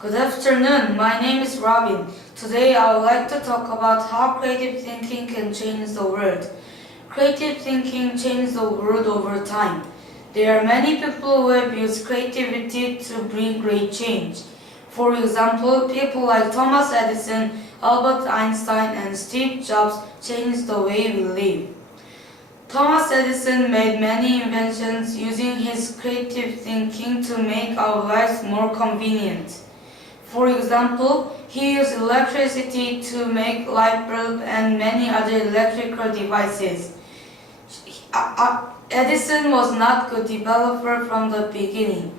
Good afternoon, my name is Robin. Today I would like to talk about how creative thinking can change the world. Creative thinking changes the world over time. There are many people who have used creativity to bring great change. For example, people like Thomas Edison, Albert Einstein, and Steve Jobs changed the way we live. Thomas Edison made many inventions using his creative thinking to make our lives more convenient. For example, he used electricity to make light bulb and many other electrical devices. Edison was not a good developer from the beginning,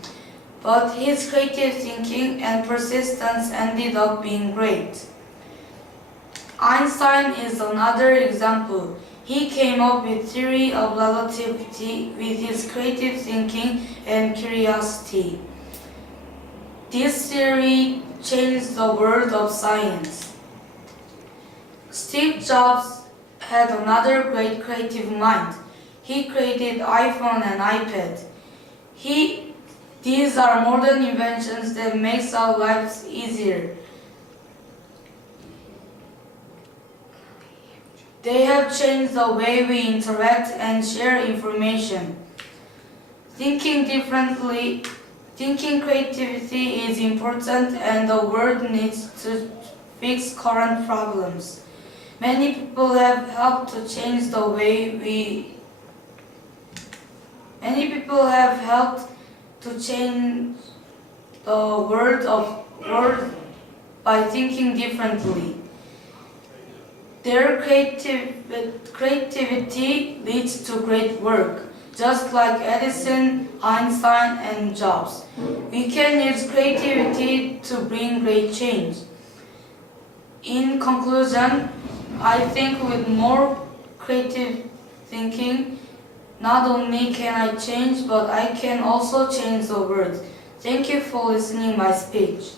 but his creative thinking and persistence ended up being great. Einstein is another example. He came up with theory of relativity with his creative thinking and curiosity. This theory changed the world of science. Steve Jobs had another great creative mind. He created iPhone and iPad. These are modern inventions that make our lives easier. They have changed the way we interact and share information. Thinking creativity is important and the world needs to fix current problems. Many people have helped to change the way the world by thinking differently. Their creativity leads to great work, just like Edison, Einstein, and Jobs. We can use creativity to bring great change. In conclusion, I think with more creative thinking, not only can I change, but I can also change the world. Thank you for listening my speech.